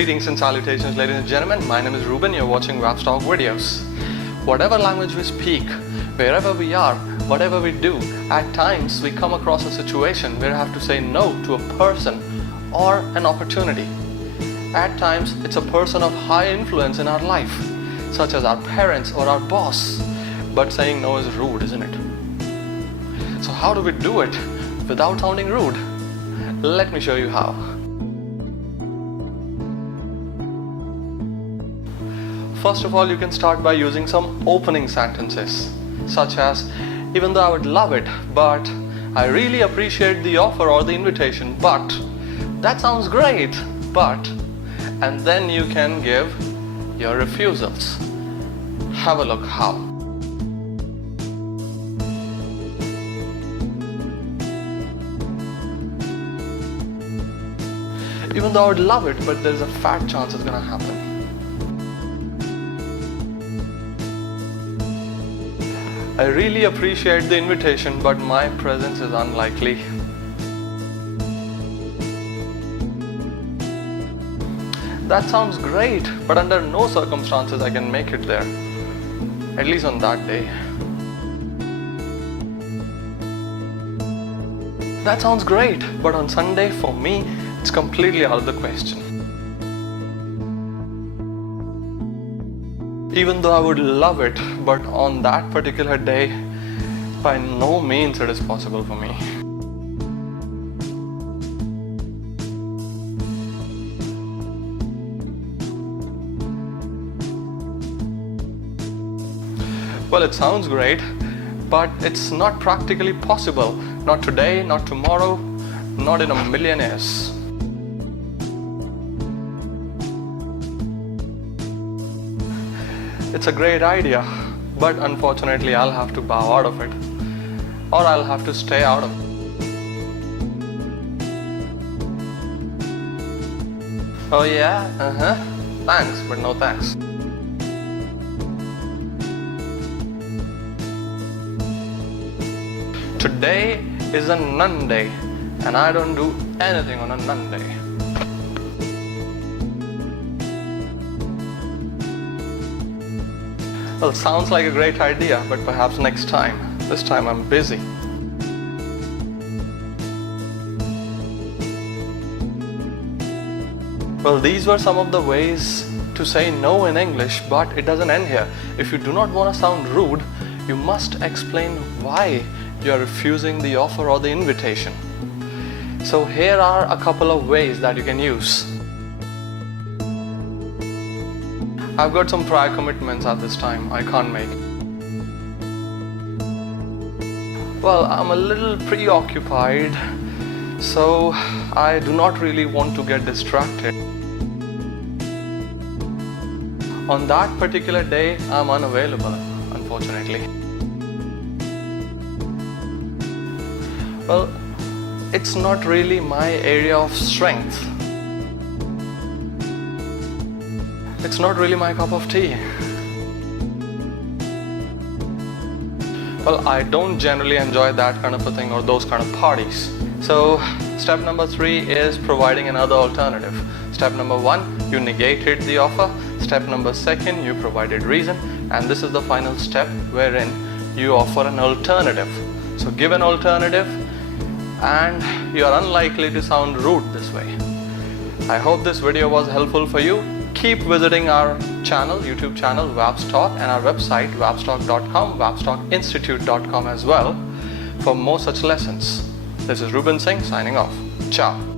Greetings and salutations, ladies and gentlemen. My name is Ruben. You're watching Raps Talk videos. Whatever language we speak, wherever we are, whatever we do, at times we come across a situation where we have to say no to a person or an opportunity. At times, it's a person of high influence in our life, such as our parents or our boss. But saying no is rude, isn't it? So how do we do it without sounding rude? Let me show you how. First of all, you can start by using some opening sentences, such as, even though I would love it, but I really appreciate the offer or the invitation, but that sounds great, but, and then you can give your refusals. Have a look how. Even though I would love it, but there's a fat chance it's gonna happen. I really appreciate the invitation, but my presence is unlikely. That sounds great, but under no circumstances I can make it there, at least on that day. That sounds great, but on Sunday for me, it's completely out of the question. Even though I would love it, but on that particular day, by no means it is possible for me. Well, it sounds great, but it's not practically possible. Not today, not tomorrow, not in a million years. It's a great idea, but unfortunately I'll have to bow out of it, or I'll have to stay out of it. Oh yeah? Thanks, but no thanks. Today is a NONEDAY, and I don't do anything on a NONEDAY. Well, sounds like a great idea, but perhaps next time. This time I'm busy. Well, these were some of the ways to say no in English, but it doesn't end here. If you do not want to sound rude, you must explain why you are refusing the offer or the invitation. So here are a couple of ways that you can use. I've got some prior commitments at this time I can't make. Well, I'm a little preoccupied, so I do not really want to get distracted. On that particular day, I'm unavailable, unfortunately. Well, it's not really my area of strength. It's not really my cup of tea. Well, I don't generally enjoy that kind of a thing or those kind of parties. So, step number 3 is providing another alternative. Step number 1, you negated the offer. Step number 2, you provided reason. And this is the final step wherein you offer an alternative. So, give an alternative and you are unlikely to sound rude this way. I hope this video was helpful for you. Keep visiting our channel, YouTube channel, Raps Talk, and our website, rapstalk.com, rapstalkinstitute.com as well, for more such lessons. This is Ruben Singh signing off. Ciao.